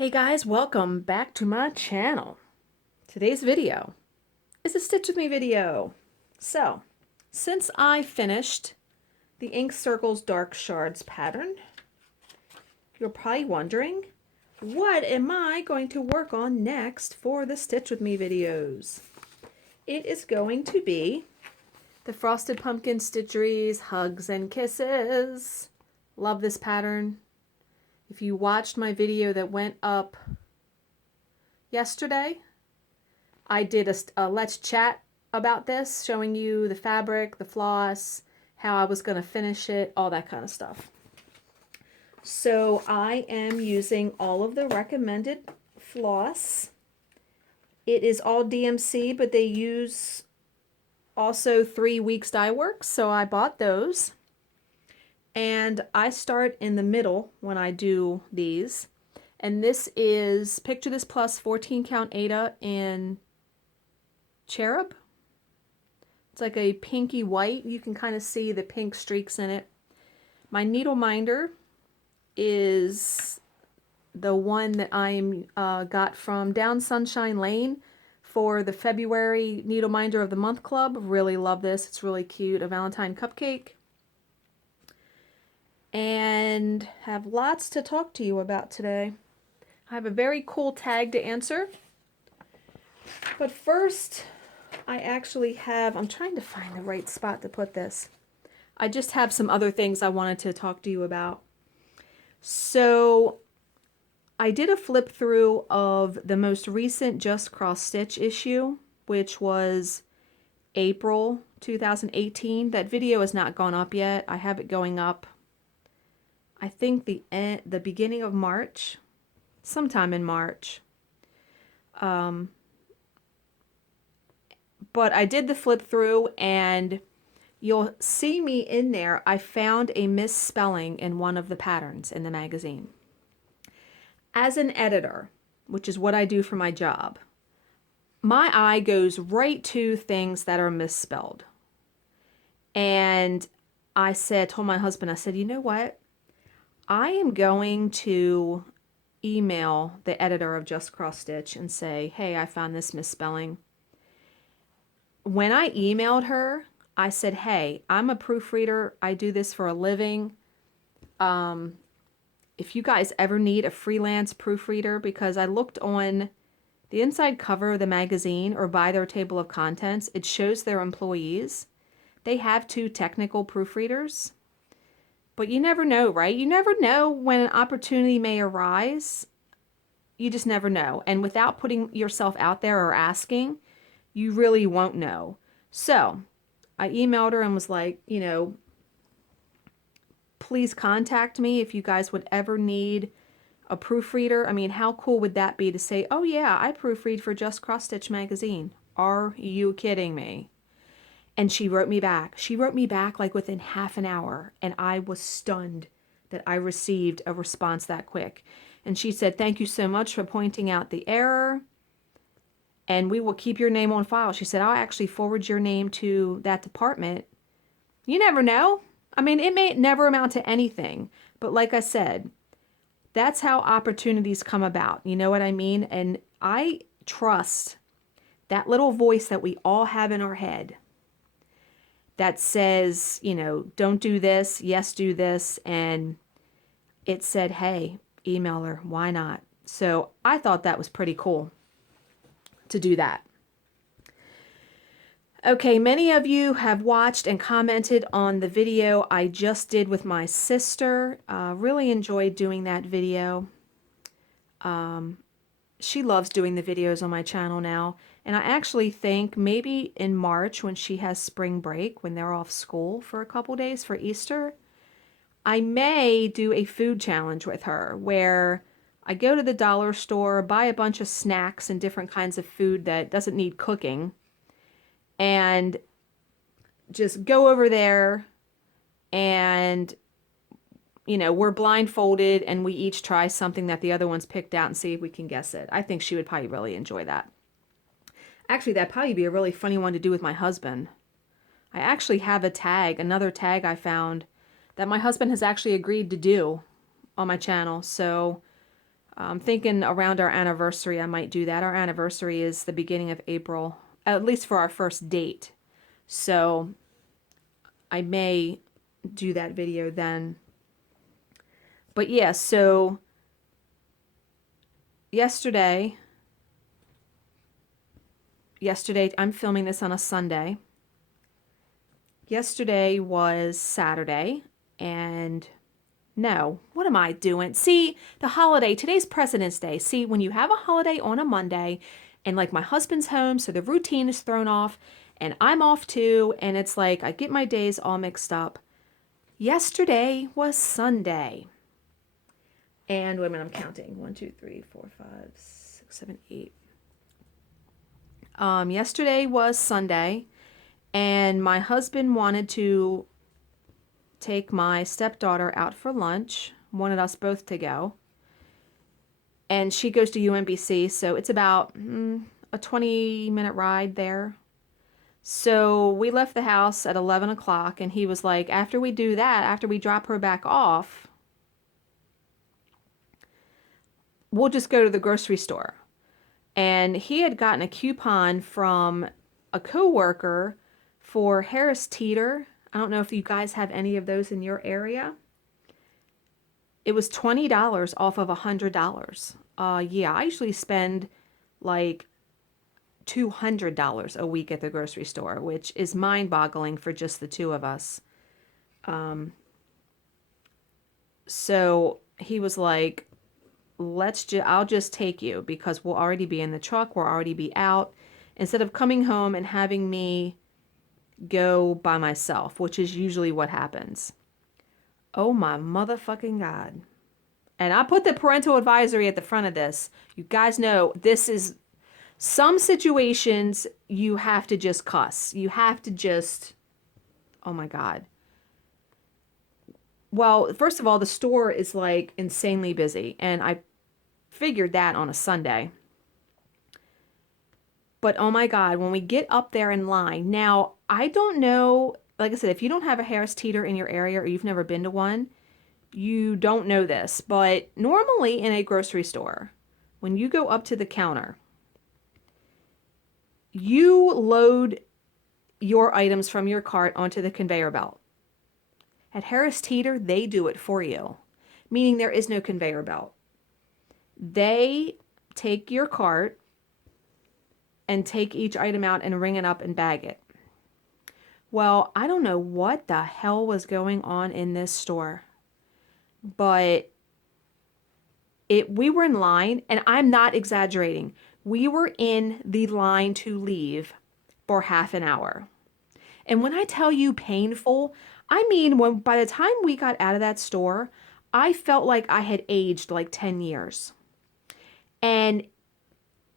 Hey guys, welcome back to my channel. Today's video is a Stitch With Me video. So, since I finished the Ink Circles Dark Shards pattern, you're probably wondering, what am I going to work on next for the Stitch With Me videos? It is going to be the Frosted Pumpkin Stitcheries Hugs and Kisses. Love this pattern. If you watched my video that went up yesterday, I did a let's chat about this, showing you the fabric, the floss, how I was going to finish it, all that kind of stuff. So I am using all of the recommended floss. It is all DMC, but they use also 3 weeks dye work, so I bought those. And I start in the middle when I do these. And this is Picture This Plus 14 count Aida in Cherub. It's like a pinky white. You can kind of see the pink streaks in it. My needle minder is the one that I got from Down Sunshine Lane for the February Needle Minder of the Month Club. Really love this. It's really cute. A Valentine cupcake. And have lots to talk to you about today. I have a very cool tag to answer. But first, I actually have, I'm trying to find the right spot to put this. I just have some other things I wanted to talk to you about. So, I did a flip through of the most recent Just Cross Stitch issue, which was April 2018. That video has not gone up yet. I have it going up, I think the beginning of March, sometime in March. But I did the flip through, and you'll see me in there. I found a misspelling in one of the patterns in the magazine. As an editor, which is what I do for my job, my eye goes right to things that are misspelled. And I told my husband, I said, you know what? I am going to email the editor of Just Cross Stitch and say, hey, I found this misspelling. When I emailed her, I said, hey, I'm a proofreader. I do this for a living. If you guys ever need a freelance proofreader, because I looked on the inside cover of the magazine or by their table of contents, it shows their employees. They have 2 technical proofreaders. But you never know, right? You never know when an opportunity may arise. You just never know. And without putting yourself out there or asking, you really won't know. So I emailed her and was like, you know, please contact me if you guys would ever need a proofreader. I mean, how cool would that be to say, oh yeah, I proofread for Just Cross Stitch magazine. Are you kidding me? And she wrote me back. She wrote me back like within half an hour, and I was stunned that I received a response that quick. And she said, thank you so much for pointing out the error, and we will keep your name on file. She said, I'll actually forward your name to that department. You never know. I mean, it may never amount to anything, but like I said, that's how opportunities come about. You know what I mean? And I trust that little voice that we all have in our head that says, you know, don't do this, yes, do this. And it said, hey, email her, why not? So I thought that was pretty cool to do that. Okay, many of you have watched and commented on the video I just did with my sister. Really enjoyed doing that video. She loves doing the videos on my channel now. And I actually think maybe in March, when she has spring break, when they're off school for a couple days for Easter, I may do a food challenge with her where I go to the dollar store, buy a bunch of snacks and different kinds of food that doesn't need cooking, and just go over there and, you know, we're blindfolded and we each try something that the other one's picked out and see if we can guess it. I think she would probably really enjoy that. Actually, that'd probably be a really funny one to do with my husband. I actually have a tag, another tag I found that my husband has actually agreed to do on my channel. So I'm thinking around our anniversary I might do that. Our anniversary is the beginning of April, at least for our first date. So I may do that video then. But yeah, so yesterday, I'm filming this on a Sunday. Yesterday was Saturday, and no, what am I doing? See, the holiday, today's President's Day. See, when you have a holiday on a Monday, and like my husband's home, so the routine is thrown off, and I'm off too, and it's like I get my days all mixed up. Yesterday was Sunday. And wait a minute, I'm counting. 1, 2, 3, 4, 5, 6, 7, 8. Yesterday was Sunday, and my husband wanted to take my stepdaughter out for lunch, wanted us both to go. And she goes to UMBC, so it's about a 20-minute ride there. So we left the house at 11 o'clock, and he was like, after we do that, after we drop her back off, we'll just go to the grocery store. And he had gotten a coupon from a coworker for Harris Teeter. I don't know if you guys have any of those in your area. It was $20 off of $100. Yeah, I usually spend like $200 a week at the grocery store, which is mind-boggling for just the two of us. So he was like, I'll just take you because we'll already be in the truck. We'll already be out. Instead of coming home and having me go by myself, which is usually what happens. Oh my motherfucking God. And I put the parental advisory at the front of this. You guys know this is some situations you have to just cuss. You have to just, oh my God. Well, first of all, the store is like insanely busy, and I figured that on a Sunday. But oh my God, when we get up there in line, now I don't know, like I said, if you don't have a Harris Teeter in your area or you've never been to one, you don't know this, but normally in a grocery store, when you go up to the counter, you load your items from your cart onto the conveyor belt. At Harris Teeter, they do it for you, meaning there is no conveyor belt. They take your cart and take each item out and ring it up and bag it. Well, I don't know what the hell was going on in this store, but we were in line, and I'm not exaggerating. We were in the line to leave for half an hour. And when I tell you painful, I mean, by the time we got out of that store, I felt like I had aged like 10 years. And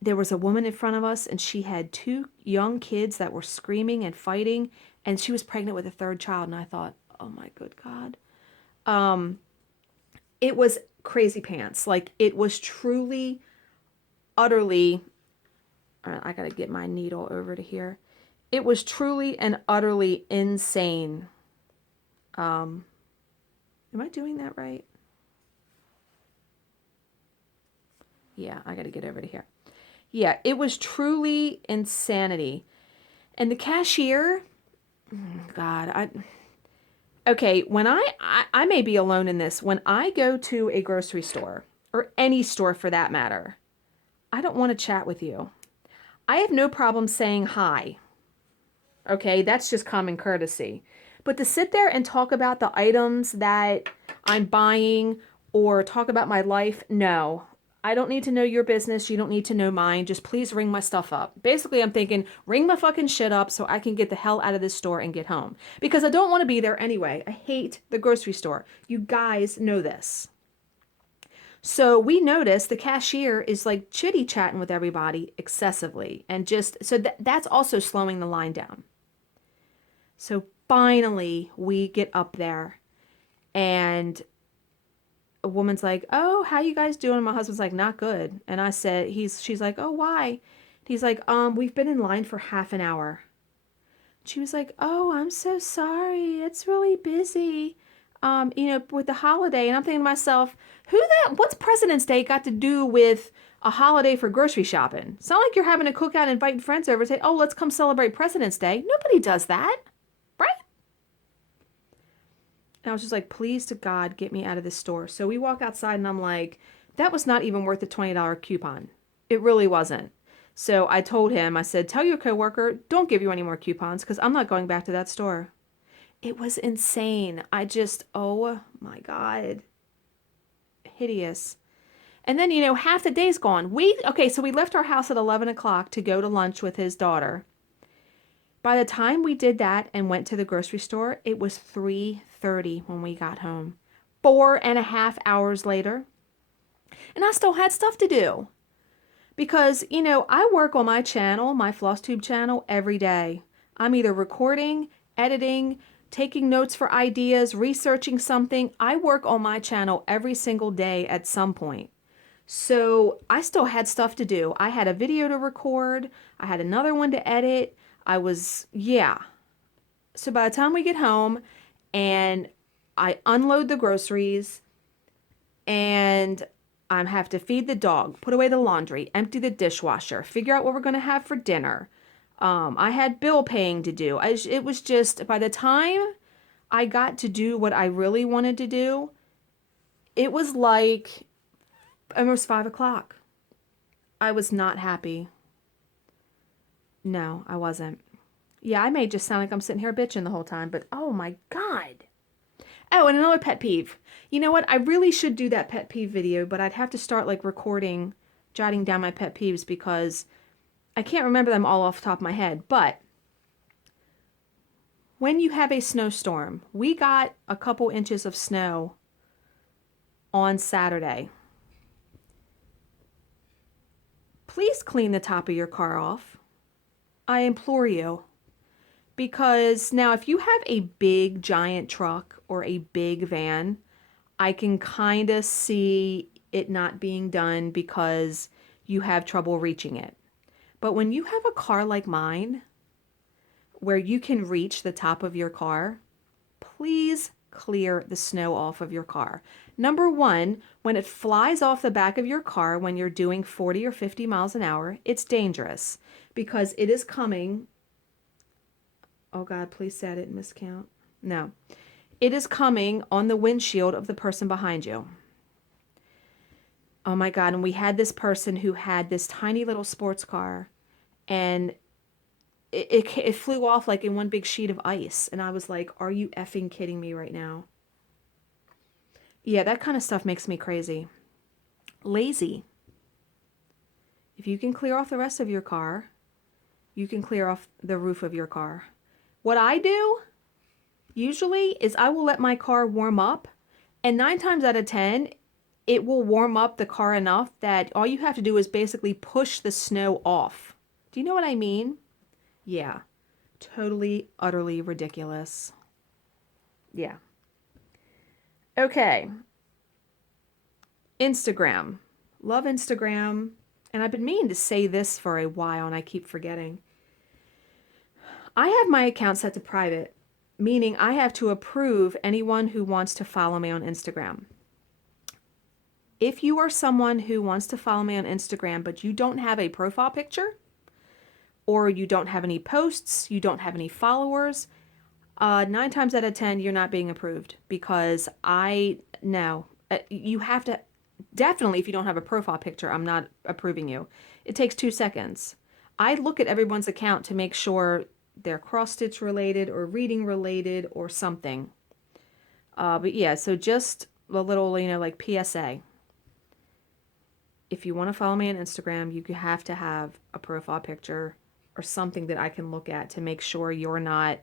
there was a woman in front of us, and she had 2 young kids that were screaming and fighting, and she was pregnant with a 3rd child. And I thought, oh my good God. It was crazy pants. Like, it was truly, utterly, I got to get my needle over to here. It was truly and utterly insane. Am I doing that right? Yeah, I got to get over to here. Yeah, it was truly insanity. And the cashier, God, okay, when I may be alone in this. When I go to a grocery store, or any store for that matter, I don't want to chat with you. I have no problem saying hi. Okay, that's just common courtesy. But to sit there and talk about the items that I'm buying or talk about my life, no. I don't need to know your business. You don't need to know mine. Just please ring my stuff up. Basically, I'm thinking, ring my fucking shit up so I can get the hell out of this store and get home. Because I don't want to be there anyway. I hate the grocery store. You guys know this. So we noticed the cashier is like chitty-chatting with everybody excessively. And just, so that's also slowing the line down. So finally, we get up there, and a woman's like, oh, how you guys doing? And my husband's like, not good. And I said, she's like, oh, why? He's like, we've been in line for half an hour. She was like, oh, I'm so sorry. It's really busy. with the holiday. And I'm thinking to myself, what's President's Day got to do with a holiday for grocery shopping? It's not like you're having a cookout, inviting friends over and say, oh, let's come celebrate President's Day. Nobody does that, right? And I was just like, please to God, get me out of this store. So we walk outside and I'm like, that was not even worth the $20 coupon. It really wasn't. So I told him, I said, tell your coworker, don't give you any more coupons because I'm not going back to that store. It was insane. Oh my God. Hideous. And then, half the day's gone. So we left our house at 11 o'clock to go to lunch with his daughter. By the time we did that and went to the grocery store, it was 3:30 when we got home. 4.5 hours later. And I still had stuff to do. Because, I work on my channel, my Flosstube channel, every day. I'm either recording, editing, taking notes for ideas, researching something. I work on my channel every single day at some point. So I still had stuff to do. I had a video to record. I had another one to edit. So by the time we get home and I unload the groceries and I have to feed the dog, put away the laundry, empty the dishwasher, figure out what we're going to have for dinner. I had bill paying to do. It was just, by the time I got to do what I really wanted to do, it was like almost 5 o'clock. I was not happy. No, I wasn't. Yeah, I may just sound like I'm sitting here bitching the whole time, but oh my God. Oh, and another pet peeve. You know what? I really should do that pet peeve video, but I'd have to start recording, jotting down my pet peeves because I can't remember them all off the top of my head. But when you have a snowstorm, we got a couple inches of snow on Saturday. Please clean the top of your car off. I implore you. Because now if you have a big giant truck or a big van, I can kind of see it not being done because you have trouble reaching it. But when you have a car like mine, where you can reach the top of your car, please clear the snow off of your car. Number one, when it flies off the back of your car when you're doing 40 or 50 miles an hour, it's dangerous because it is coming. Oh God, please say I didn't miscount. No. It is coming on the windshield of the person behind you. Oh my God, and we had this person who had this tiny little sports car and it flew off like in one big sheet of ice. And I was like, are you effing kidding me right now? Yeah, that kind of stuff makes me crazy. Lazy. If you can clear off the rest of your car, you can clear off the roof of your car. What I do usually is I will let my car warm up, and 9 times out of 10, it will warm up the car enough that all you have to do is basically push the snow off. Do you know what I mean? Yeah. Totally, utterly ridiculous. Yeah. Okay. Instagram. Love Instagram. And I've been meaning to say this for a while and I keep forgetting. I have my account set to private, meaning I have to approve anyone who wants to follow me on Instagram. If you are someone who wants to follow me on Instagram, but you don't have a profile picture, or you don't have any posts, you don't have any followers, 9 times out of 10, you're not being approved because you have to, definitely if you don't have a profile picture, I'm not approving you. It takes 2 seconds. I look at everyone's account to make sure they're cross-stitch related or reading related or something. But yeah, so just a little, like PSA. If you want to follow me on Instagram, you have to have a profile picture or something that I can look at to make sure you're not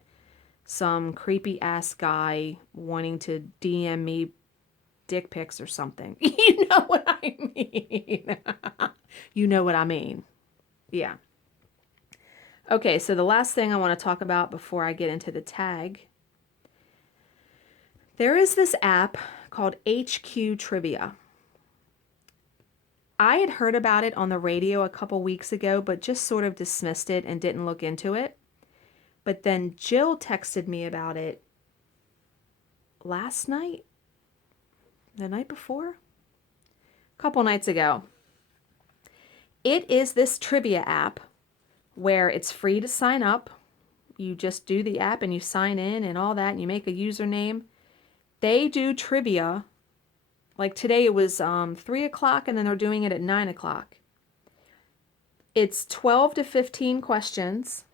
some creepy ass guy wanting to DM me dick pics or something. You know what I mean? You know what I mean. Yeah. Okay, so the last thing I want to talk about before I get into the tag. There is this app called HQ Trivia. I had heard about it on the radio a couple weeks ago, but just sort of dismissed it and didn't look into it. But then Jill texted me about it last night, the night before, a couple nights ago. It is this trivia app where it's free to sign up. You just do the app and you sign in and all that, and you make a username. They do trivia. Like today it was 3 o'clock, and then they're doing it at 9 o'clock. It's 12 to 15 questions,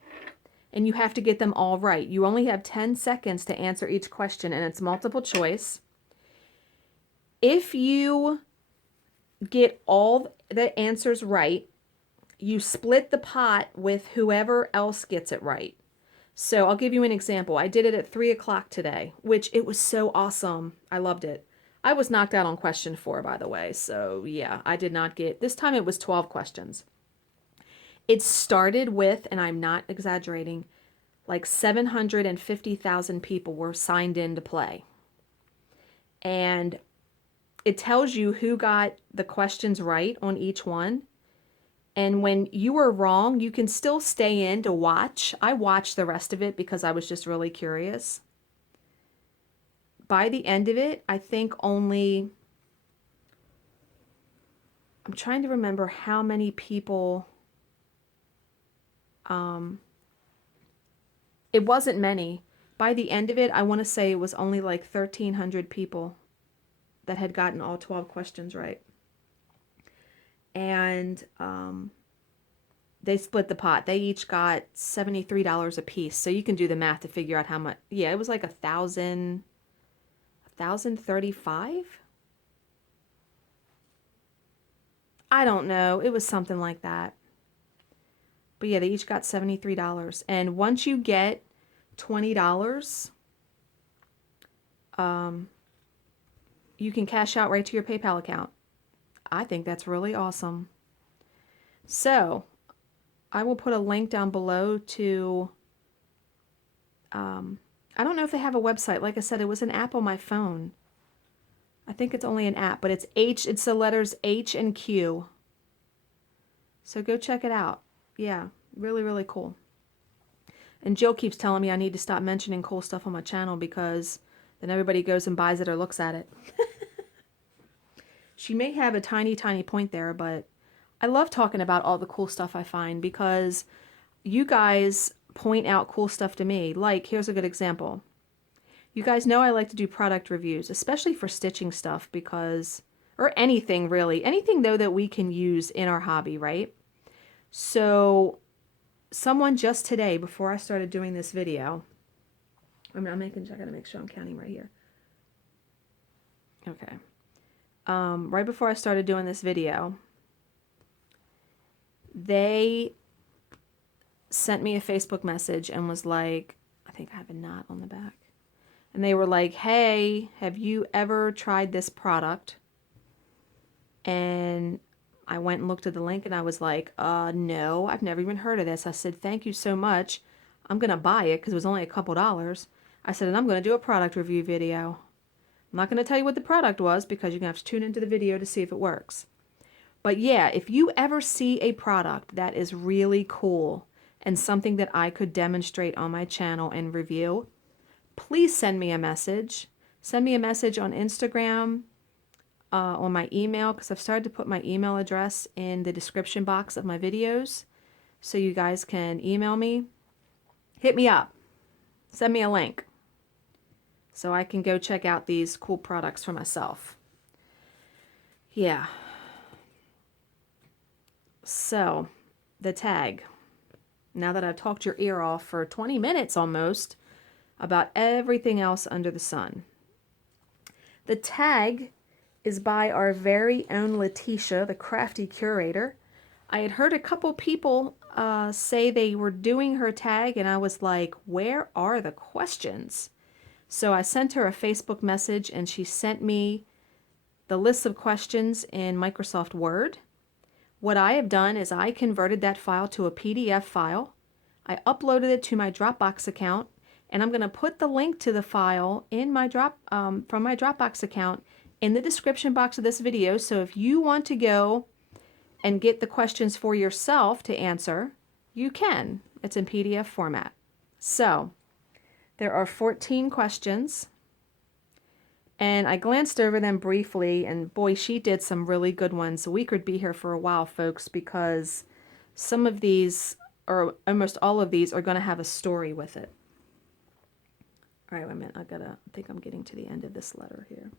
and you have to get them all right. You only have 10 seconds to answer each question, and it's multiple choice. If you get all the answers right, you split the pot with whoever else gets it right. So I'll give you an example. I did it at 3 o'clock today, which it was so awesome. I loved it. I was knocked out on question 4, by the way. So yeah, I did not get, this time it was 12 questions. It started with, and I'm not exaggerating, like 750,000 people were signed in to play. And it tells you who got the questions right on each one. And when you are wrong, you can still stay in to watch. I watched the rest of it because I was just really curious. By the end of it, I think only, I'm trying to remember how many people, it wasn't many. By the end of it, I want to say it was only like 1,300 people that had gotten all 12 questions right. And they split the pot. They each got $73 a piece. So you can do the math to figure out how much. Yeah, it was like 1,035. I don't know. It was something like that. But yeah, they each got $73. And once you get $20, you can cash out right to your PayPal account. I think that's really awesome. So I will put a link down below to, I don't know if they have a website. Like I said, it was an app on my phone. I think it's only an app, but it's the letters H and Q. So go check it out. Yeah, really, really cool. And Jill keeps telling me I need to stop mentioning cool stuff on my channel because then everybody goes and buys it or looks at it. She may have a tiny, tiny point there, but I love talking about all the cool stuff I find because you guys point out cool stuff to me. Like, here's a good example. You guys know I like to do product reviews, especially for stitching stuff because, or anything really, anything though that we can use in our hobby, right? So someone just today, before I started doing this video, I gotta make sure I'm counting right here. Okay. Right before I started doing this video, they sent me a Facebook message and was like, I think I have a knot on the back. And they were like, hey, have you ever tried this product? And I went and looked at the link and I was like, no, I've never even heard of this. I said, thank you so much. I'm going to buy it because it was only a couple dollars. I said, and I'm going to do a product review video. I'm not going to tell you what the product was because you're going to have to tune into the video to see if it works. But yeah, if you ever see a product that is really cool and something that I could demonstrate on my channel and review, please send me a message. Send me a message on Instagram, on my email, because I've started to put my email address in the description box of my videos so you guys can email me. Hit me up. Send me a link so I can go check out these cool products for myself. Yeah. So, the tag. Now that I've talked your ear off for 20 minutes almost about everything else under the sun. The tag is by our very own Letitia, the crafty curator. I had heard a couple people say they were doing her tag, and I was like, where are the questions? So I sent her a Facebook message, and she sent me the list of questions in Microsoft Word. What I have done is I converted that file to a PDF file. I uploaded it to my Dropbox account, and I'm going to put the link to the file in my from my Dropbox account in the description box of this video. So if you want to go and get the questions for yourself to answer, you can. It's in PDF format. So there are 14 questions. And I glanced over them briefly, and boy, she did some really good ones. We could be here for a while, folks, because some of these, or almost all of these, are going to have a story with it. All right, wait a minute. I think I'm getting to the end of this letter here.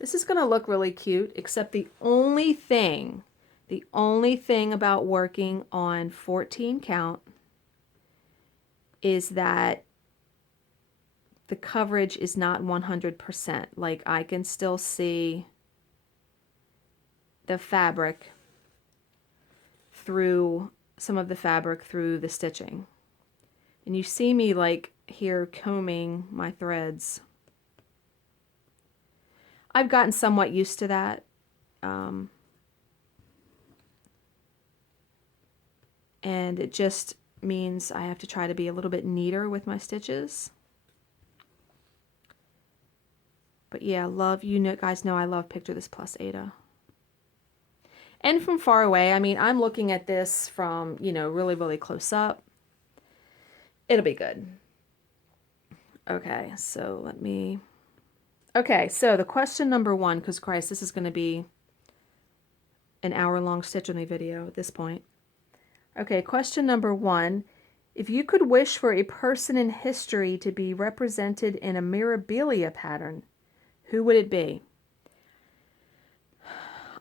This is going to look really cute, except the only thing about working on 14 count is that the coverage is not 100%. Like, I can still see the fabric through some of the fabric through the stitching. And you see me like here combing my threads. I've gotten somewhat used to that. And it just means I have to try to be a little bit neater with my stitches. But yeah, guys know I love Picture This Plus Ada. And from far away, I mean, I'm looking at this from, really, really close up. It'll be good. Okay, so so the question number 1, because Christ, this is going to be an hour-long Stitch With Me video at this point. Okay, question number 1. If you could wish for a person in history to be represented in a mirabilia pattern, who would it be?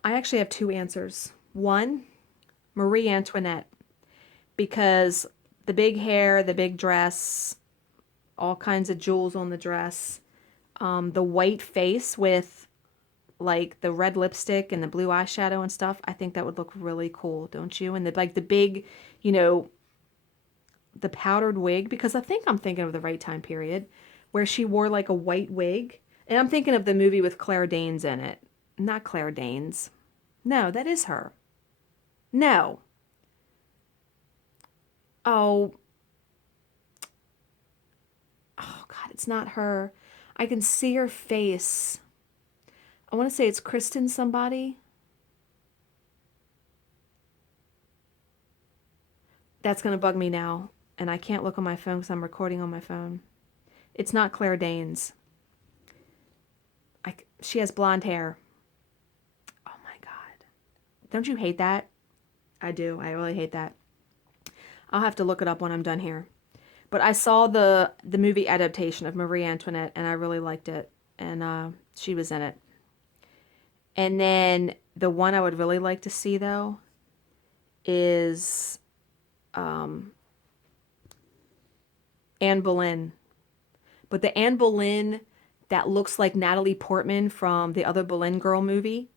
I actually have 2 answers. 1, Marie Antoinette, because the big hair, the big dress, all kinds of jewels on the dress, the white face with like the red lipstick and the blue eyeshadow and stuff, I think that would look really cool, don't you? And the big, the powdered wig, because I think I'm thinking of the right time period where she wore like a white wig. And I'm thinking of the movie with Claire Danes in it. Not Claire Danes. No, that is her. No. Oh, God, it's not her. I can see her face. I want to say it's Kristen somebody. That's going to bug me now. And I can't look on my phone because I'm recording on my phone. It's not Claire Danes. She has blonde hair. Oh my God. Don't you hate that? I do. I really hate that. I'll have to look it up when I'm done here. But I saw the movie adaptation of Marie Antoinette, and I really liked it. And she was in it. And then the one I would really like to see, though, is Anne Boleyn. But the Anne Boleyn that looks like Natalie Portman from the other Boleyn Girl movie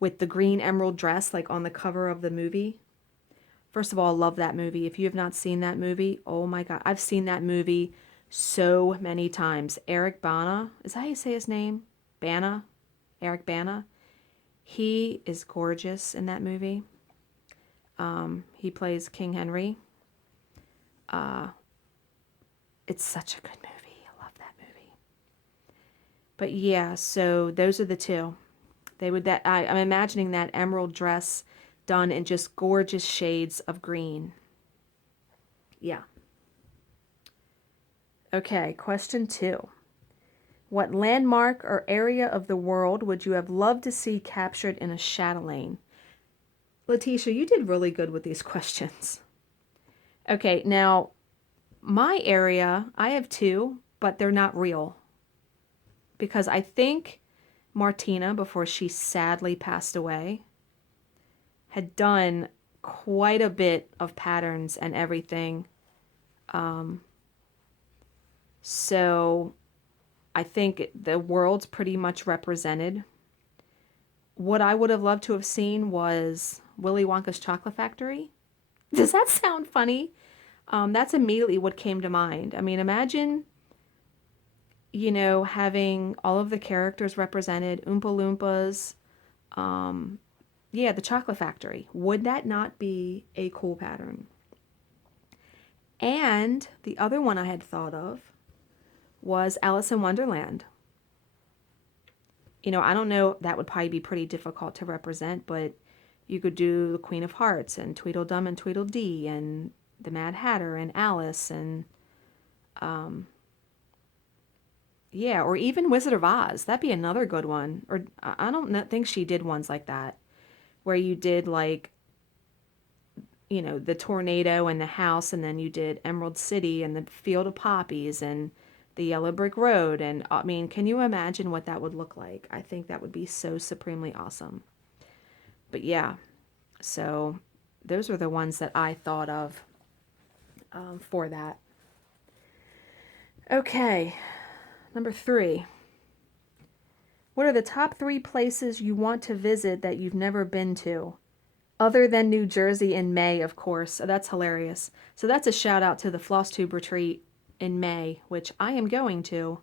with the green emerald dress, like on the cover of the movie. First of all, I love that movie. If you have not seen that movie, oh my God. I've seen that movie so many times. Eric Bana, is that how you say his name? Bana? Eric Bana? He is gorgeous in that movie. He plays King Henry. It's such a good movie. I love that movie. But yeah, so those are the 2. I'm imagining that emerald dress done in just gorgeous shades of green. Yeah. Okay, question 2. What landmark or area of the world would you have loved to see captured in a chatelaine? Letitia, you did really good with these questions. Okay, now, my area, I have 2, but they're not real. Because I think Martina, before she sadly passed away, had done quite a bit of patterns and everything. So I think the world's pretty much represented. What I would have loved to have seen was Willy Wonka's Chocolate Factory. Does that sound funny? That's immediately what came to mind. I mean, imagine, having all of the characters represented, Oompa Loompas, yeah, the Chocolate Factory. Would that not be a cool pattern? And the other one I had thought of was Alice in Wonderland. I don't know, that would probably be pretty difficult to represent, but you could do the Queen of Hearts and Tweedledum and Tweedledee and the Mad Hatter and Alice and Yeah, or even Wizard of Oz. That'd be another good one. Or I don't think she did ones like that, where you did like, you know, the tornado and the house, and then you did Emerald City and the Field of Poppies and the Yellow Brick Road. And I mean, can you imagine what that would look like? I think that would be so supremely awesome. But yeah, so those are the ones that I thought of for that. Okay, number 3. What are the top 3 places you want to visit that you've never been to? Other than New Jersey in May, of course. So that's hilarious. So that's a shout out to the Flosstube retreat in May, which I am going to.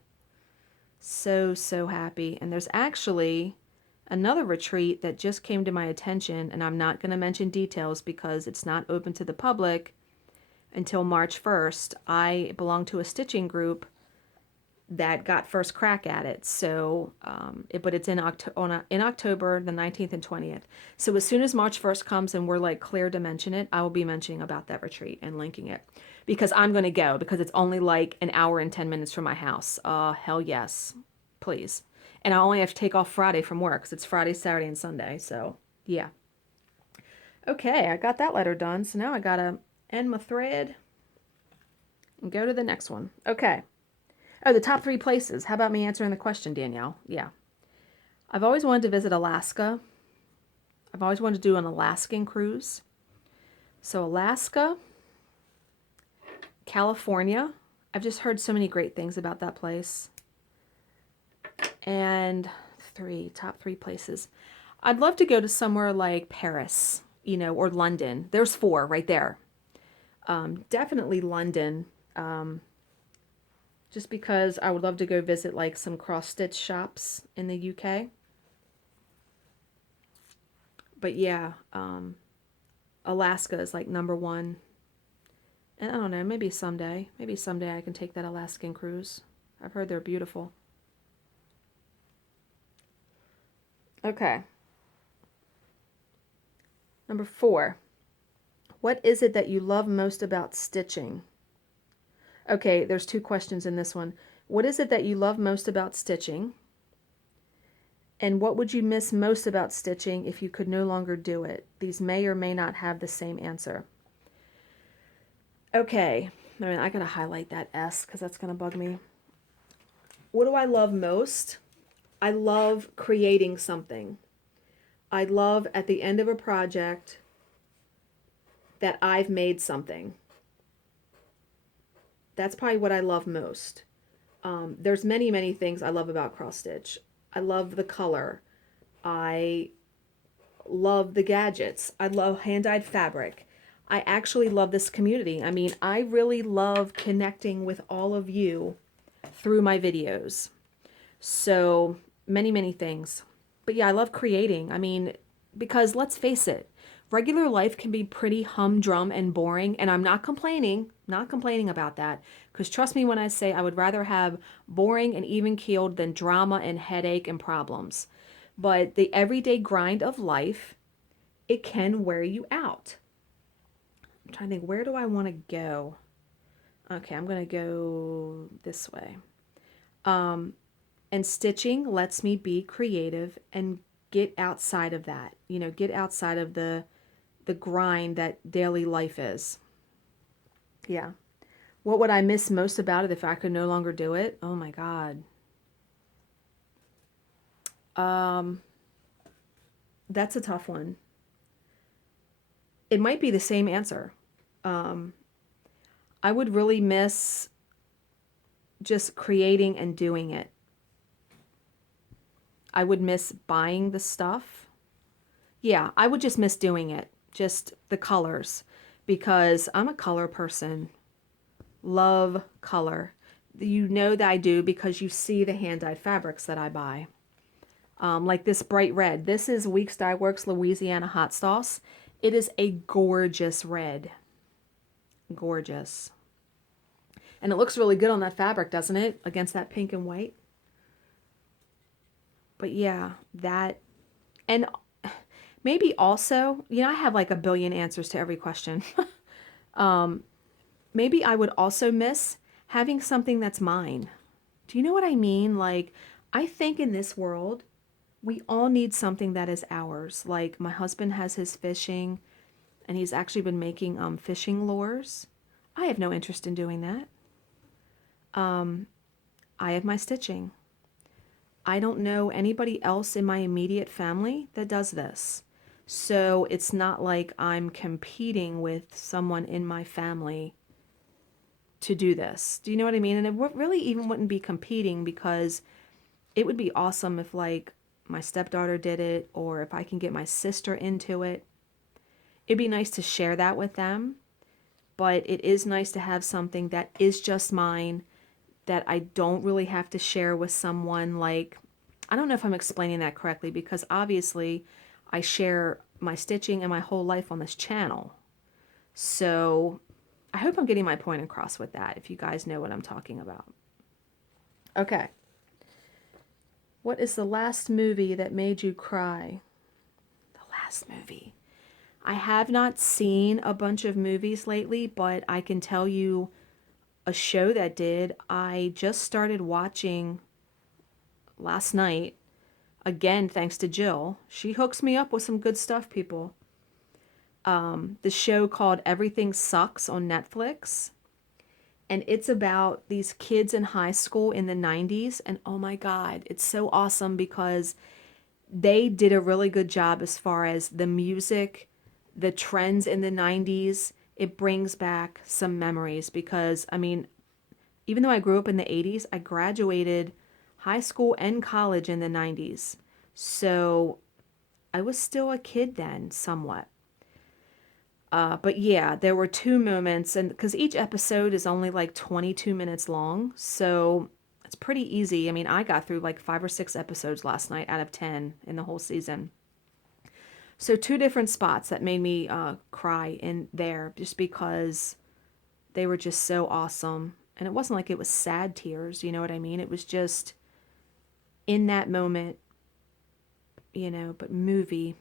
So, so happy. And there's actually another retreat that just came to my attention, and I'm not going to mention details because it's not open to the public until March 1st. I belong to a stitching group that got first crack at it. So, but it's in October the 19th and 20th. So as soon as March 1st comes and we're like clear to mention it, I will be mentioning about that retreat and linking it because I'm going to go because it's only like an hour and 10 minutes from my house. Hell yes, please. And I only have to take off Friday from work because it's Friday, Saturday, and Sunday. So yeah. Okay, I got that letter done. So now I got to end my thread and go to the next one. Okay. Oh, the top 3 places. How about me answering the question, Danielle? Yeah. I've always wanted to visit Alaska. I've always wanted to do an Alaskan cruise. So Alaska, California. I've just heard so many great things about that place. And top 3 places. I'd love to go to somewhere like Paris, you know, or London. There's 4 right there. Definitely London. Just because I would love to go visit like some cross-stitch shops in the UK. But yeah, Alaska is like number 1. And I don't know, maybe someday I can take that Alaskan cruise. I've heard they're beautiful. Okay. Number 4. What is it that you love most about stitching? Okay, there's 2 questions in this one. What is it that you love most about stitching? And what would you miss most about stitching if you could no longer do it? These may or may not have the same answer. Okay, I mean, I gotta highlight that S because that's gonna bug me. What do I love most? I love creating something. I love at the end of a project that I've made something. That's probably what I love most. There's many, many things I love about cross stitch. I love the color. I love the gadgets. I love hand-dyed fabric. I actually love this community. I mean, I really love connecting with all of you through my videos. So many, many things. But yeah, I love creating. I mean, because let's face it, regular life can be pretty humdrum and boring, and I'm not complaining about that, because trust me when I say I would rather have boring and even-keeled than drama and headache and problems. But the everyday grind of life, it can wear you out. I'm trying to think, where do I want to go? Okay, I'm going to go this way. And stitching lets me be creative and get outside of that, you know, get outside of the grind that daily life is. Yeah. What would I miss most about it if I could no longer do it? Oh my God. That's a tough one. It might be the same answer. I would really miss just creating and doing it. I would miss buying the stuff. Yeah, I would just miss doing it. Just the colors, because I'm a color person. Love color. You know that I do because you see the hand-dyed fabrics that I buy. Like this bright red. This is Weeks Dye Works Louisiana Hot Sauce. It is a gorgeous red. Gorgeous. And it looks really good on that fabric, doesn't it? Against that pink and white. But yeah, that. And maybe also, you know, I have like a billion answers to every question. Maybe I would also miss having something that's mine. Do you know what I mean? Like, I think in this world, we all need something that is ours. Like, my husband has his fishing, and he's actually been making fishing lures. I have no interest in doing that. I have my stitching. I don't know anybody else in my immediate family that does this. So it's not like I'm competing with someone in my family to do this. Do you know what I mean? And it really even wouldn't be competing, because it would be awesome if like my stepdaughter did it, or if I can get my sister into it. It'd be nice to share that with them, but it is nice to have something that is just mine, that I don't really have to share with someone. Like, I don't know if I'm explaining that correctly, because obviously I share my stitching and my whole life on this channel. So I hope I'm getting my point across with that, if you guys know what I'm talking about. Okay. What is the last movie that made you cry? The last movie. I have not seen a bunch of movies lately, but I can tell you a show that did. I just started watching last night, again, thanks to Jill. She hooks me up with some good stuff, people. The show called Everything Sucks on Netflix. And it's about these kids in high school in the 90s. And oh my God, it's so awesome, because they did a really good job as far as the music, the trends in the 90s. It brings back some memories, because, I mean, even though I grew up in the 80s, I graduated high school and college in the 90s. So I was still a kid then, somewhat. But yeah, there were two moments, and because each episode is only like 22 minutes long, so it's pretty easy. I mean, I got through like 5 or 6 episodes last night out of 10 in the whole season. So two different spots that made me cry in there, just because they were just so awesome. And it wasn't like it was sad tears, you know what I mean? It was just in that moment, but movie.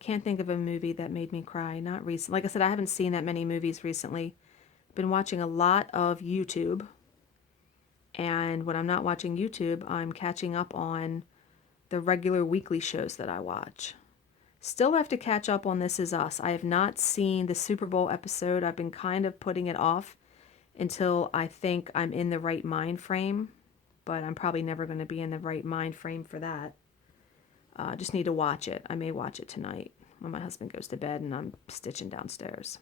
Can't think of a movie that made me cry. Not recent. Like I said, I haven't seen that many movies recently. Been watching a lot of YouTube. And when I'm not watching YouTube, I'm catching up on the regular weekly shows that I watch. Still have to catch up on This Is Us. I have not seen the Super Bowl episode. I've been kind of putting it off until I think I'm in the right mind frame. But I'm probably never going to be in the right mind frame for that. Just need to watch it. I may watch it tonight when my husband goes to bed and I'm stitching downstairs.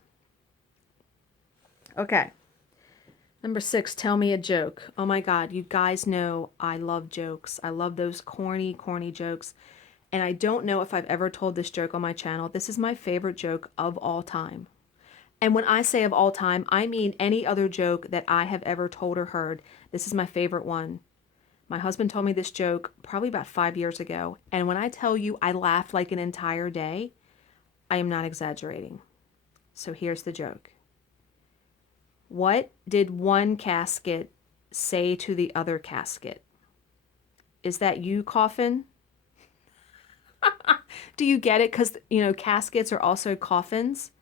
Okay. Number 6, tell me a joke. Oh my God, you guys know I love jokes. I love those corny, corny jokes. And I don't know if I've ever told this joke on my channel. This is my favorite joke of all time. And when I say of all time, I mean any other joke that I have ever told or heard. This is my favorite one. My husband told me this joke probably about 5 years ago. And when I tell you I laughed like an entire day, I am not exaggerating. So here's the joke. What did one casket say to the other casket? Is that you, coffin? Do you get it? Because, caskets are also coffins.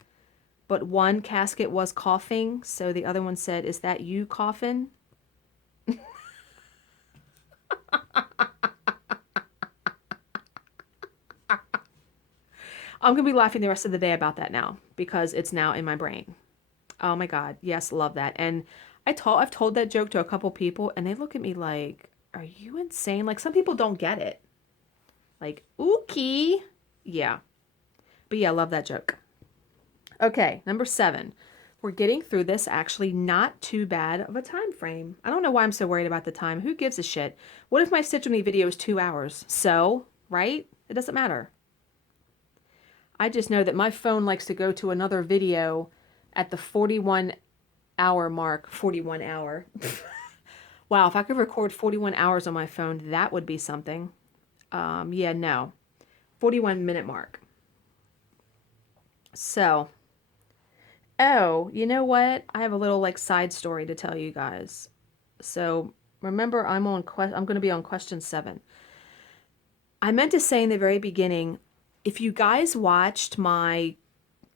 But one casket was coughing, so the other one said, is that you, coffin? I'm going to be laughing the rest of the day about that now, because it's now in my brain. Oh my God. Yes, love that. And I've told that joke to a couple people, and they look at me like, are you insane? Like, some people don't get it. Like, ookie. Yeah. But yeah, I love that joke. Okay, number 7. We're getting through this actually not too bad of a time frame. I don't know why I'm so worried about the time. Who gives a shit? What if my Stitch With Me video is 2 hours? So, right? It doesn't matter. I just know that my phone likes to go to another video at the 41-hour mark. 41 hour. Wow, if I could record 41 hours on my phone, that would be something. Yeah, no. 41-minute mark. So, oh, you know what? I have a little side story to tell you guys. So, remember I'm going to be on question 7. I meant to say in the very beginning, if you guys watched my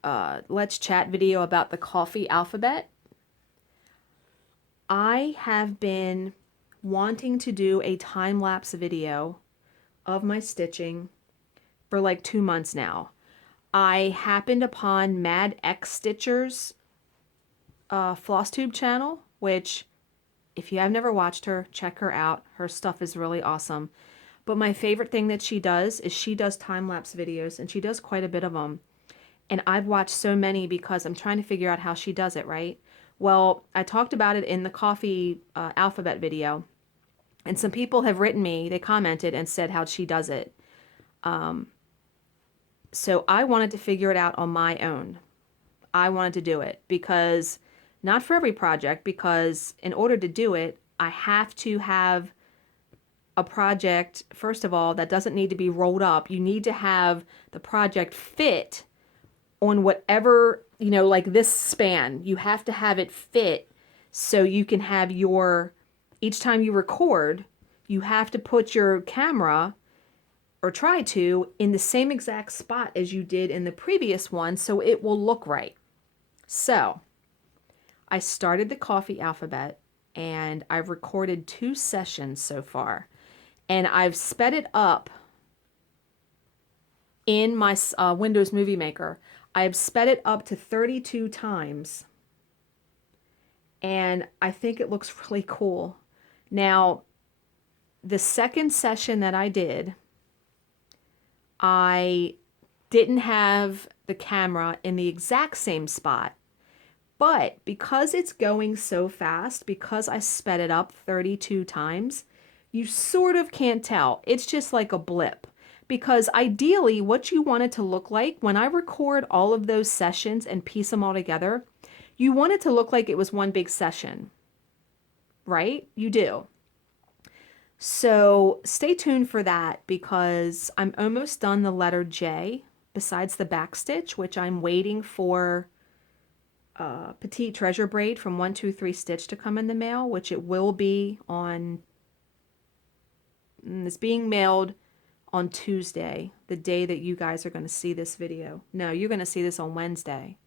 Let's Chat video about the coffee alphabet, I have been wanting to do a time-lapse video of my stitching for like 2 months now. I happened upon Mad X Stitcher's Flosstube channel, which if you have never watched her, check her out. Her stuff is really awesome. But my favorite thing that she does is she does time-lapse videos, and she does quite a bit of them. And I've watched so many because I'm trying to figure out how she does it, right? Well, I talked about it in the coffee alphabet video, and some people have written me, they commented and said how she does it. So I wanted to figure it out on my own. I wanted to do it because, not for every project, because in order to do it, I have to have a project, first of all, that doesn't need to be rolled up. You need to have the project fit on whatever, you know, like this span. You have to have it fit so you can have your, each time you record, you have to put your camera, or try to, in the same exact spot as you did in the previous one so it will look right. So I started the coffee alphabet and I've recorded 2 sessions so far, and I've sped it up in my Windows Movie Maker. I've sped it up to 32 times, and I think it looks really cool. Now, the second session that I did, I didn't have the camera in the exact same spot, but because it's going so fast, because I sped it up 32 times, you sort of can't tell. It's just like a blip. Because ideally, what you want it to look like, when I record all of those sessions and piece them all together, you want it to look like it was one big session, right? You do. So stay tuned for that, because I'm almost done the letter J besides the back stitch, which I'm waiting for Petite Treasure Braid from 123 Stitch to come in the mail, which it will be on, it's being mailed on Tuesday, the day that you guys are going to see this video. No, you're going to see this on Wednesday.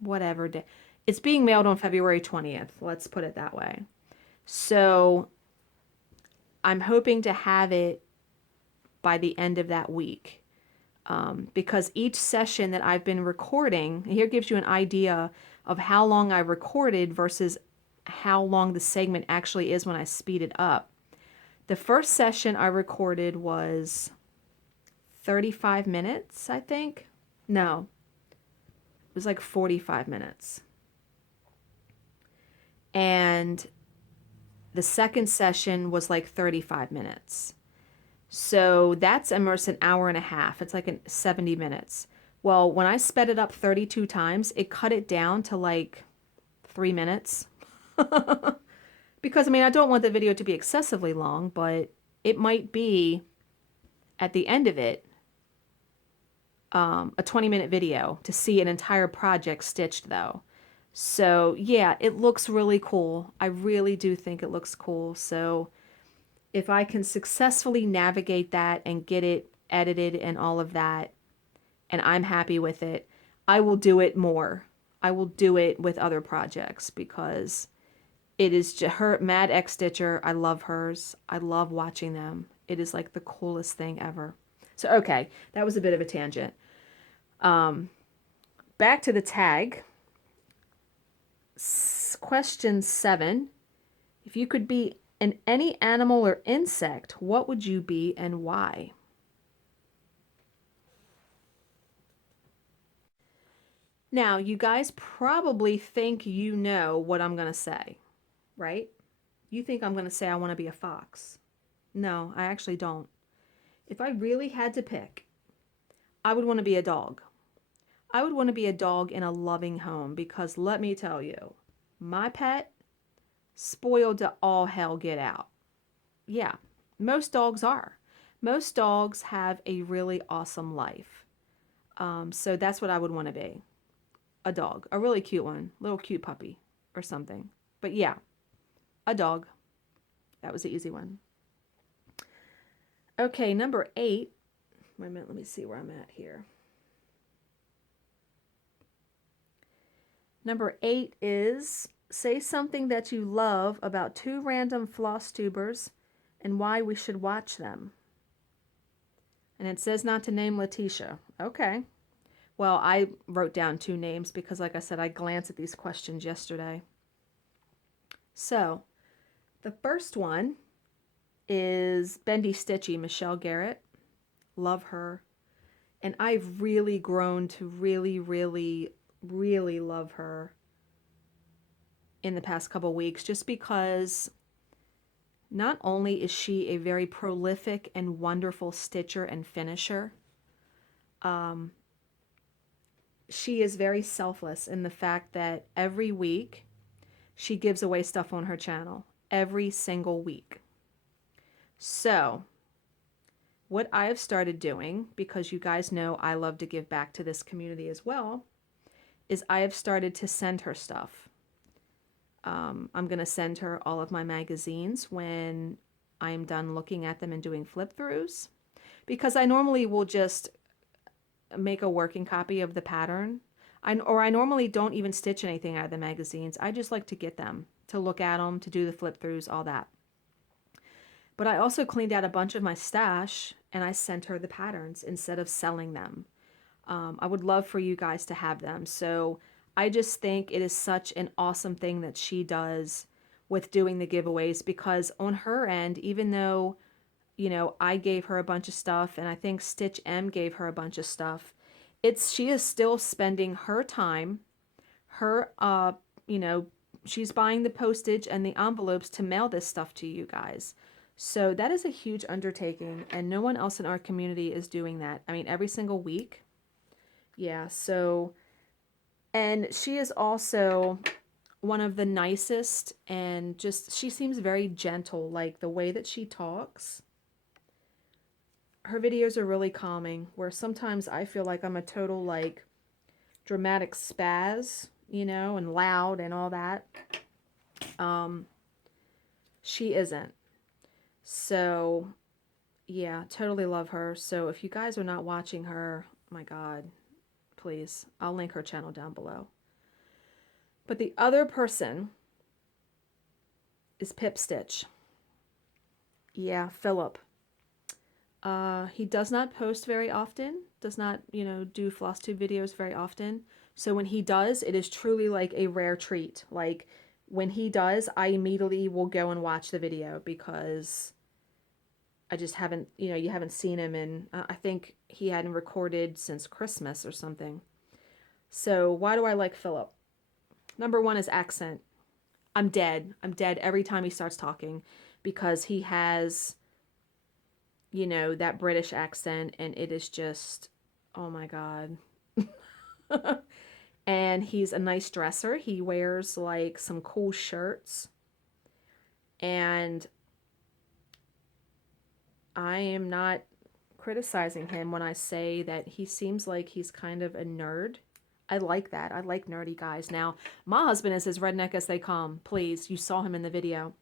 Whatever day. It's being mailed on February 20th. Let's put it that way. So I'm hoping to have it by the end of that week, because each session that I've been recording, here gives you an idea of how long I recorded versus how long the segment actually is when I speed it up. The first session I recorded was 35 minutes, I think. No, it was like 45 minutes. And the second session was like 35 minutes. So that's almost an hour and a half. It's like 70 minutes. Well, when I sped it up 32 times, it cut it down to like 3 minutes. Because, I mean, I don't want the video to be excessively long, but it might be, at the end of it, a 20-minute video to see an entire project stitched, though. So, yeah, it looks really cool. I really do think it looks cool. So if I can successfully navigate that and get it edited and all of that, and I'm happy with it, I will do it more. I will do it with other projects, because it is just her, Mad X Stitcher. I love hers. I love watching them. It is like the coolest thing ever. So, okay, that was a bit of a tangent. Back to the tag. Question 7. If you could be any animal or insect, what would you be and why? Now, you guys probably think you know what I'm going to say, right? You think I'm going to say I want to be a fox. No, I actually don't. If I really had to pick, I would want to be a dog. I would want to be a dog in a loving home, because let me tell you, my pet, spoiled to all hell get out. Yeah, most dogs are. Most dogs have a really awesome life. So that's what I would want to be. A dog. A really cute one. Little cute puppy or something. But yeah, a dog. That was the easy one. Okay, number 8. Wait a minute, let me see where I'm at here. Number 8 is, say something that you love about 2 random floss tubers and why we should watch them. And it says not to name Letitia. Okay. Well, I wrote down 2 names because, like I said, I glanced at these questions yesterday. So, the first one is Bendy Stitchy, Michelle Garrett. Love her. And I've really grown to really, really, really love her in the past couple weeks, just because not only is she a very prolific and wonderful stitcher and finisher, she is very selfless in the fact that every week she gives away stuff on her channel. Every single week. So, what I have started doing, because you guys know I love to give back to this community as well, is I have started to send her stuff. I'm going to send her all of my magazines when I am done looking at them and doing flip-throughs, because I normally will just make a working copy of the pattern. I normally don't even stitch anything out of the magazines. I just like to get them, to look at them, to do the flip-throughs, all that. But I also cleaned out a bunch of my stash and I sent her the patterns instead of selling them. I would love for you guys to have them. So I just think it is such an awesome thing that she does with doing the giveaways, because on her end, even though, you know, I gave her a bunch of stuff and I think Stitch M gave her a bunch of stuff, she is still spending her time, her, you know, she's buying the postage and the envelopes to mail this stuff to you guys. So that is a huge undertaking, and no one else in our community is doing that. I mean, every single week. Yeah, so, and she is also one of the nicest, and just, she seems very gentle, like the way that she talks. Her videos are really calming, where sometimes I feel like I'm a total, like, dramatic spaz, you know, and loud and all that. She isn't. So, yeah, totally love her. So if you guys are not watching her, my God, please, I'll link her channel down below. But the other person is Pip Stitch. Yeah, Philip. He does not post very often, does not, you know, do Flosstube videos very often. So when he does, it is truly like a rare treat. Like, when he does, I immediately will go and watch the video, because I just haven't, you know, you haven't seen him in, I think he hadn't recorded since Christmas or something. So why do I like Philip? Number one is accent. I'm dead. I'm dead every time he starts talking, because he has, you know, that British accent, and it is just, oh my God. And he's a nice dresser. He wears like some cool shirts. And I am not criticizing him when I say that he seems like he's kind of a nerd. I like that. I like nerdy guys. Now, my husband is as redneck as they come. Please, you saw him in the video.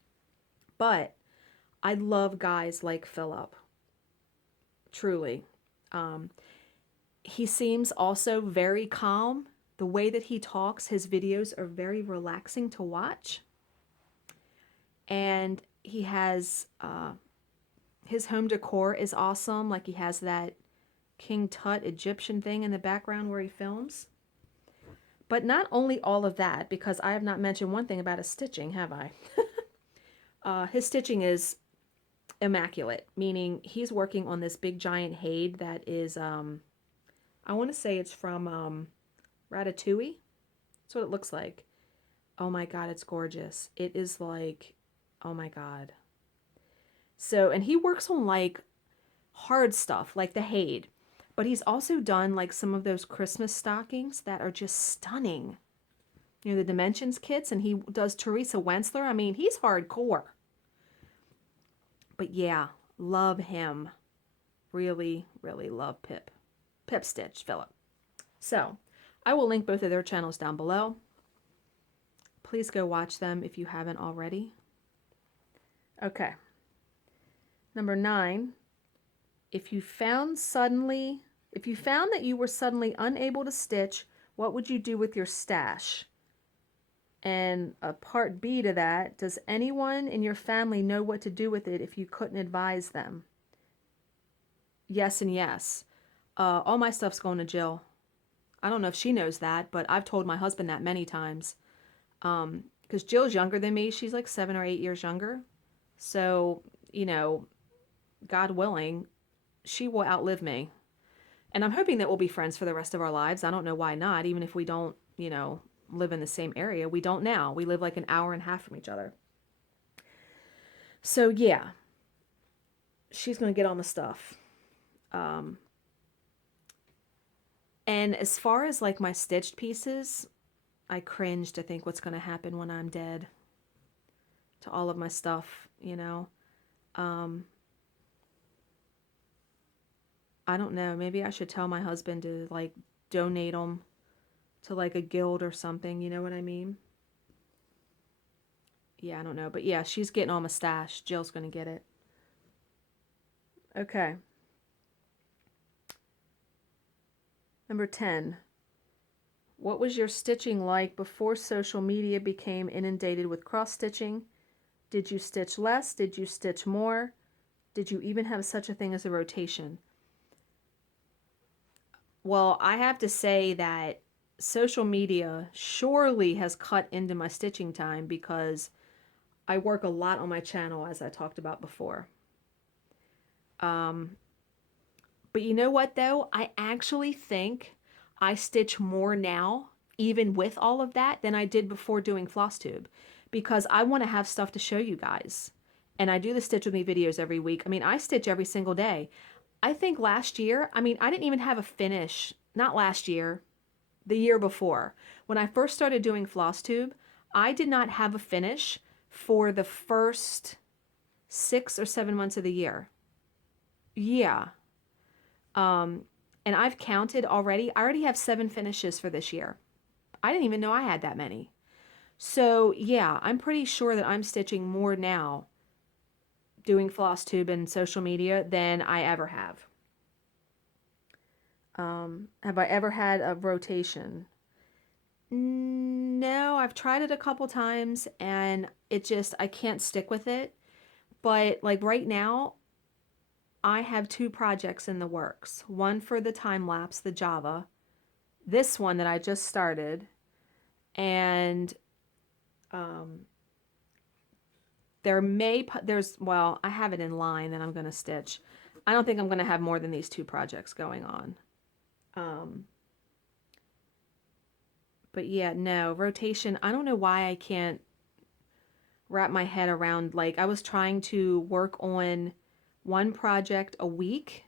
But I love guys like Philip. Truly. He seems also very calm. The way that he talks, his videos are very relaxing to watch. And he has... his home decor is awesome. Like, he has that King Tut Egyptian thing in the background where he films. But not only all of that, because I have not mentioned one thing about his stitching, have I? His stitching is immaculate, meaning he's working on this big giant Hade that is, I want to say it's from Ratatouille. That's what it looks like. Oh my God, it's gorgeous. It is like, oh my God. So, and he works on like hard stuff, like the Hade. But he's also done like some of those Christmas stockings that are just stunning. You know, the Dimensions kits, and he does Theresa Wenzler. I mean, he's hardcore. But yeah, love him. Really, really love Pip. Pip Stitch, Philip. So, I will link both of their channels down below. Please go watch them if you haven't already. Okay. Number 9. If you found that you were suddenly unable to stitch, what would you do with your stash? And a part B to that, does anyone in your family know what to do with it if you couldn't advise them? Yes and yes. All my stuff's going to Jill. I don't know if she knows that, but I've told my husband that many times. Because Jill's younger than me. She's like 7 or 8 years younger. So, God willing, she will outlive me. And I'm hoping that we'll be friends for the rest of our lives. I don't know why not, even if we don't, live in the same area. We don't now. We live like an hour and a half from each other. So, yeah, she's going to get on the stuff. And as far as like my stitched pieces, I cringe to think what's going to happen when I'm dead to all of my stuff, I don't know. Maybe I should tell my husband to like donate them to like a guild or something. You know what I mean? Yeah, I don't know. But yeah, she's getting all my stash. Jill's going to get it. Okay. Number 10. What was your stitching like before social media became inundated with cross-stitching? Did you stitch less? Did you stitch more? Did you even have such a thing as a rotation? Well, I have to say that social media surely has cut into my stitching time because I work a lot on my channel, as I talked about before. But you know what, though? I actually think I stitch more now, even with all of that, than I did before doing Flosstube, because I want to have stuff to show you guys. And I do the Stitch With Me videos every week. I mean, I stitch every single day. I think last year, I didn't even have a finish. Not last year, the year before. When I first started doing Flosstube, I did not have a finish for the first 6 or 7 months of the year. Yeah. And I've counted already. I already have 7 finishes for this year. I didn't even know I had that many. So yeah, I'm pretty sure that I'm stitching more now doing Flosstube and social media than I ever have. Have I ever had a rotation? No, I've tried it a couple times and I can't stick with it. But like right now, I have 2 projects in the works. One for the time lapse, the Java. This one that I just started. And I have it in line that I'm going to stitch. I don't think I'm going to have more than these 2 projects going on. But yeah, no, rotation. I don't know why I can't wrap my head around, like I was trying to work on one project a week,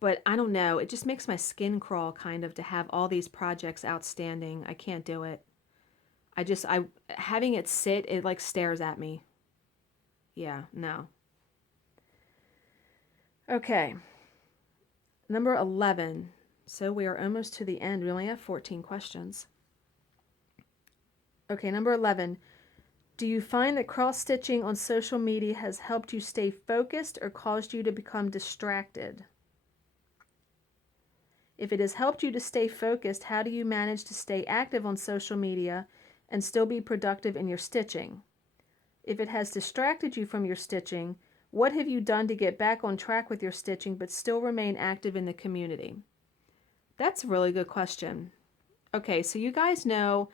but I don't know. It just makes my skin crawl kind of to have all these projects outstanding. I can't do it. Having it sit, it like stares at me. Yeah, no. Okay. Number 11. So we are almost to the end. We only have 14 questions. Okay, number 11. Do you find that cross-stitching on social media has helped you stay focused or caused you to become distracted? If it has helped you to stay focused, how do you manage to stay active on social media and still be productive in your stitching? If it has distracted you from your stitching, what have you done to get back on track with your stitching but still remain active in the community? That's a really good question. Okay, so you guys know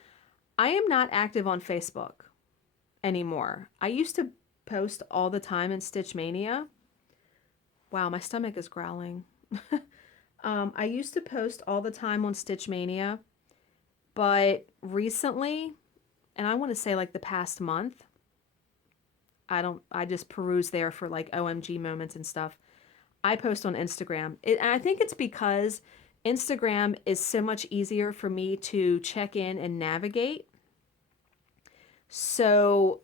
I am not active on Facebook anymore. I used to post all the time in Stitch Mania. Wow, my stomach is growling. I used to post all the time on Stitch Mania, but recently, and I want to say like the past month, I just peruse there for like OMG moments and stuff. I post on Instagram. And I think it's because Instagram is so much easier for me to check in and navigate. So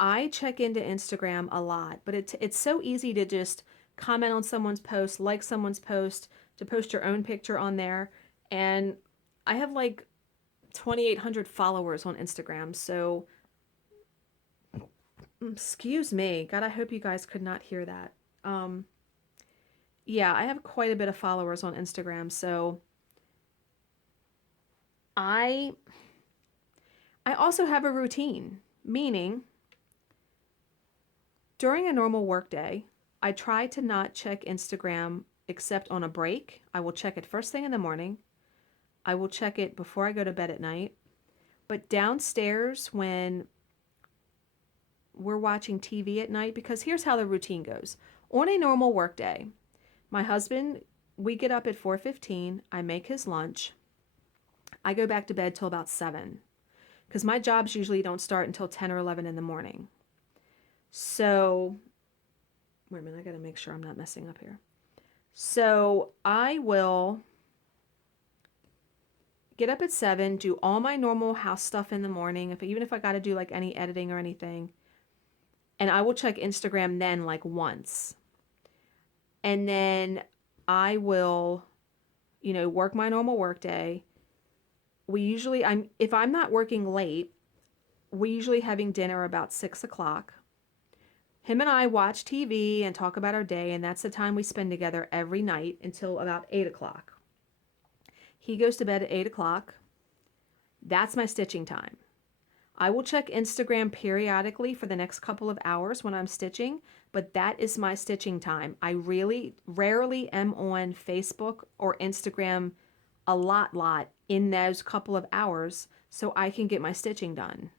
I check into Instagram a lot, but it's so easy to just comment on someone's post, like someone's post, to post your own picture on there. And I have like 2,800 followers on Instagram. So, excuse me. God, I hope you guys could not hear that. Yeah, I have quite a bit of followers on Instagram. So I also have a routine, meaning during a normal workday, I try to not check Instagram except on a break. I will check it first thing in the morning. I will check it before I go to bed at night. But downstairs when we're watching TV at night, because here's how the routine goes. On a normal workday, my husband, we get up at 4:15, I make his lunch. I go back to bed till about 7 because my jobs usually don't start until 10 or 11 in the morning. So, wait a minute, I got to make sure I'm not messing up here. So, I will get up at 7, do all my normal house stuff in the morning, even if I got to do like any editing or anything. And I will check Instagram then like once. And then I will, work my normal work day. If I'm not working late, we usually having dinner about 6 o'clock. Him and I watch TV and talk about our day, and that's the time we spend together every night until about 8 o'clock. He goes to bed at 8 o'clock. That's my stitching time. I will check Instagram periodically for the next couple of hours when I'm stitching, but that is my stitching time. I really rarely am on Facebook or Instagram a lot in those couple of hours so I can get my stitching done.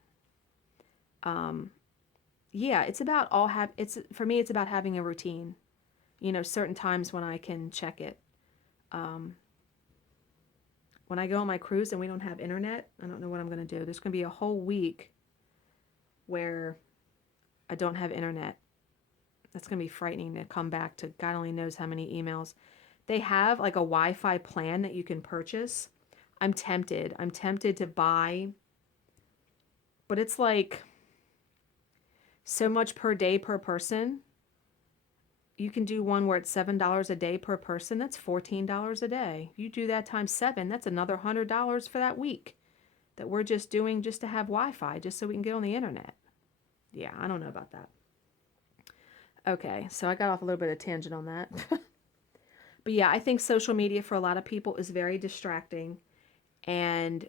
Yeah, it's about for me it's about having a routine. Certain times when I can check it. When I go on my cruise and we don't have internet, I don't know what I'm going to do. There's going to be a whole week where I don't have internet. That's going to be frightening to come back to God only knows how many emails. They have like a Wi-Fi plan that you can purchase. I'm tempted. I'm tempted to buy, but it's like so much per day per person. You can do one where it's $7 a day per person. That's $14 a day. You do that times 7, that's another $100 for that week that we're just doing just to have Wi-Fi, just so we can get on the internet. Yeah, I don't know about that. Okay, so I got off a little bit of tangent on that. But yeah, I think social media for a lot of people is very distracting and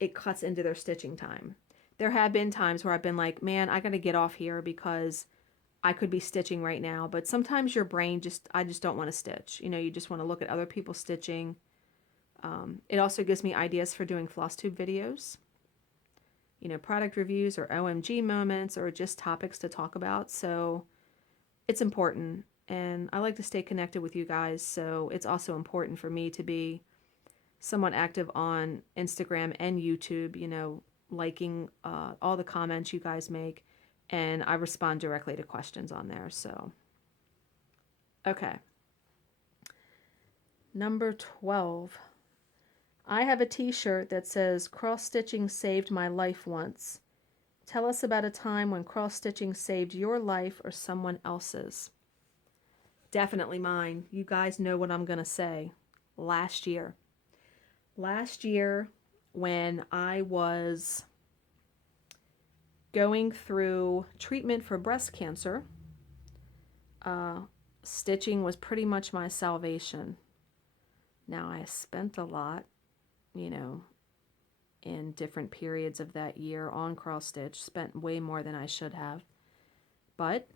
it cuts into their stitching time. There have been times where I've been like, man, I got to get off here because I could be stitching right now. But sometimes your brain I just don't want to stitch. You just want to look at other people stitching. It also gives me ideas for doing Flosstube videos. Product reviews or OMG moments or just topics to talk about. So it's important. And I like to stay connected with you guys. So it's also important for me to be somewhat active on Instagram and YouTube, liking all the comments you guys make. And I respond directly to questions on there. So, okay. Number 12. I have a t-shirt that says, cross-stitching saved my life once. Tell us about a time when cross-stitching saved your life or someone else's. Definitely mine. You guys know what I'm going to say. Last year, when I was going through treatment for breast cancer, stitching was pretty much my salvation. Now, I spent a lot, in different periods of that year on cross stitch, spent way more than I should have, but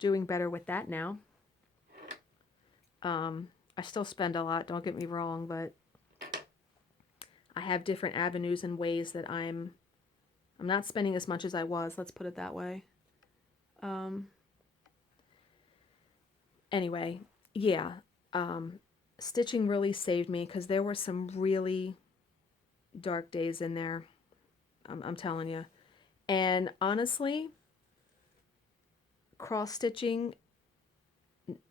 doing better with that now. I still spend a lot, don't get me wrong, but I have different avenues and ways that I'm not spending as much as I was, let's put it that way. Anyway, yeah, stitching really saved me because there were some really dark days in there. I'm telling you. And honestly, cross stitching,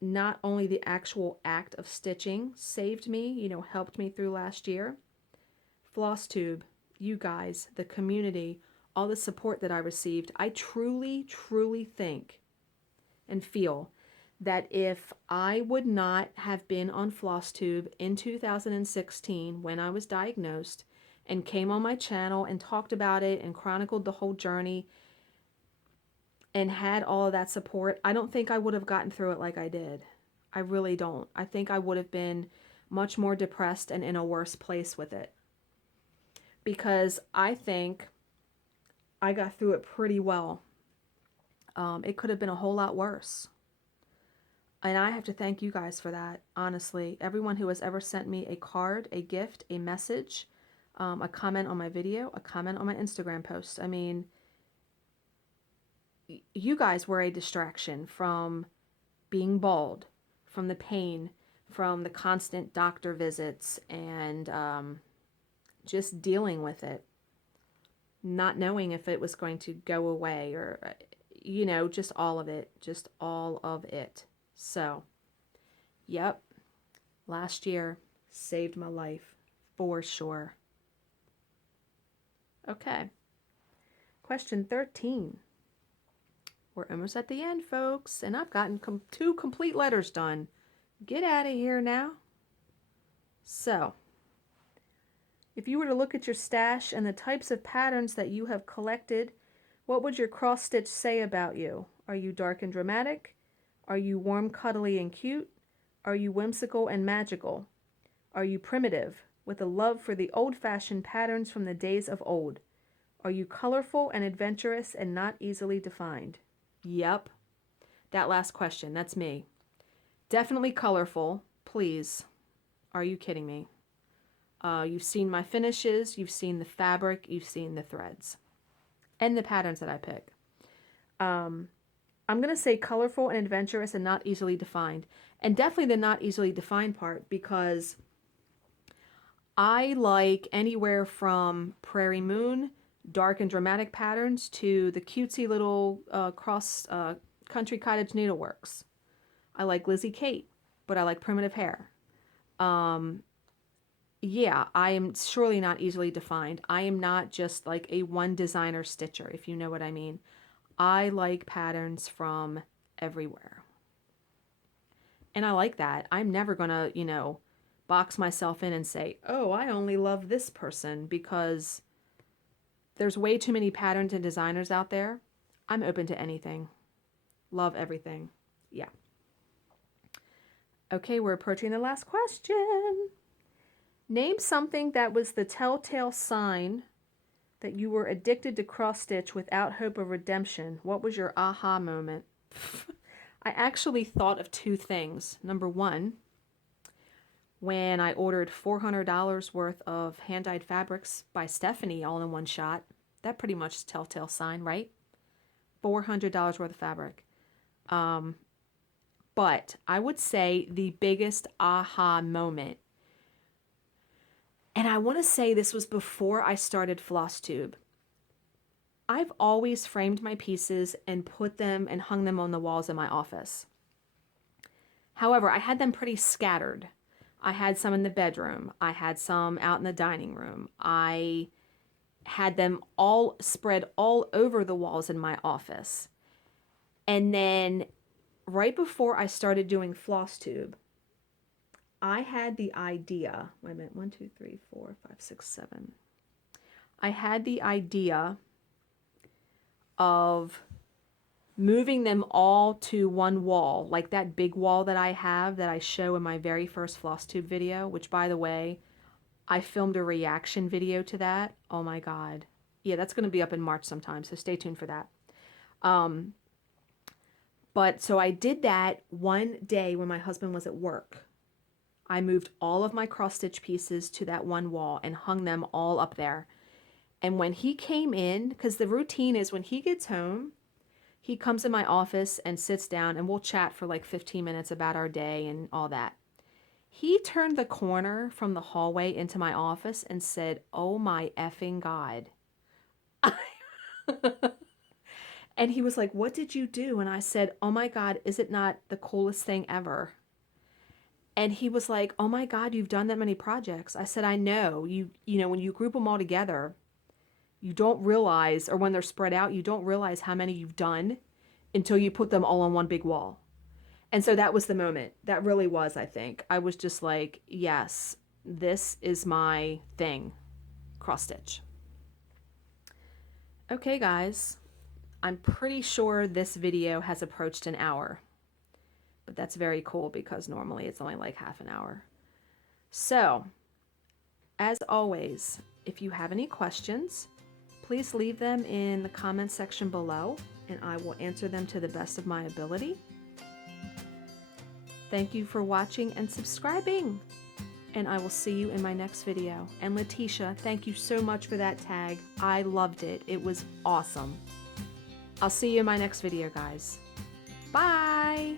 not only the actual act of stitching saved me, helped me through last year. Flosstube, you guys, the community, all the support that I received, I truly, truly think and feel that if I would not have been on Flosstube in 2016 when I was diagnosed and came on my channel and talked about it and chronicled the whole journey and had all of that support, I don't think I would have gotten through it like I did. I really don't. I think I would have been much more depressed and in a worse place with it. because I think I got through it pretty well. It could have been a whole lot worse. And I have to thank you guys for that, honestly. Everyone who has ever sent me a card, a gift, a message, a comment on my video, a comment on my Instagram post. I mean, you guys were a distraction from being bald, from the pain, from the constant doctor visits, and just dealing with it. Not knowing if it was going to go away or, you know, just all of it. Just all of it. So, yep, last year saved my life for sure. Okay, question 13. We're almost at the end, folks, and I've gotten 2 complete letters done. Get out of here now. So, if you were to look at your stash and the types of patterns that you have collected, what would your cross stitch say about you? Are you dark and dramatic? Are you warm, cuddly, and cute? Are you whimsical and magical? Are you primitive, with a love for the old-fashioned patterns from the days of old? Are you colorful and adventurous and not easily defined? Yep. That last question, that's me. Definitely colorful, please. Are you kidding me? You've seen my finishes, you've seen the fabric, you've seen the threads, and the patterns that I pick. I'm going to say colorful and adventurous and not easily defined. And definitely the not easily defined part, because I like anywhere from Prairie Moon, dark and dramatic patterns, to the cutesy little cross country cottage needleworks. I like Lizzie Kate, but I like primitive hair. Yeah, I am surely not easily defined. I am not just like a one designer stitcher, if you know what I mean. I like patterns from everywhere. And I like that. I'm never going to, you know, box myself in and say, oh, I only love this person, because there's way too many patterns and designers out there. I'm open to anything. Love everything. Yeah. Okay, we're approaching the last question. Name something that was the telltale sign that you were addicted to cross stitch without hope of redemption. What was your aha moment? I actually thought of 2 things. Number 1, when I ordered $400 worth of hand-dyed fabrics by Stephanie all in one shot. That pretty much is a telltale sign, right? $400 worth of fabric. But I would say the biggest aha moment, and I want to say this was before I started Flosstube. I've always framed my pieces and put them and hung them on the walls in my office. However, I had them pretty scattered. I had some in the bedroom. I had some out in the dining room. I had them all spread all over the walls in my office. And then right before I started doing Flosstube, I had the idea, wait a minute, 1, 2, 3, 4, 5, 6, 7. I had the idea of moving them all to one wall, like that big wall that I have that I show in my very first Flosstube video, which, by the way, I filmed a reaction video to that. Oh my God. Yeah, that's going to be up in March sometime, so stay tuned for that. But so I did that one day when my husband was at work. I moved all of my cross stitch pieces to that one wall and hung them all up there. And when he came in, because the routine is when he gets home, he comes in my office and sits down and we'll chat for like 15 minutes about our day and all that. He turned the corner from the hallway into my office and said, "Oh my effing God." And he was like, "What did you do?" And I said, "Oh my God, is it not the coolest thing ever?" And he was like, "Oh my God, you've done that many projects." I said, "I know. You know, when you group them all together, you don't realize, or when they're spread out, you don't realize how many you've done until you put them all on one big wall." And so that was the moment. That really was, I think. I was just like, yes, this is my thing. Cross stitch. Okay, guys. I'm pretty sure this video has approached an hour. But that's very cool because normally it's only like half an hour. So, as always, If you have any questions, please leave them in the comments section below, and I will answer them to the best of my ability. Thank you for watching and subscribing, and I will see you in my next video. And Letitia, thank you so much for that tag. I loved it. It was awesome. I'll see you in my next video, guys. Bye!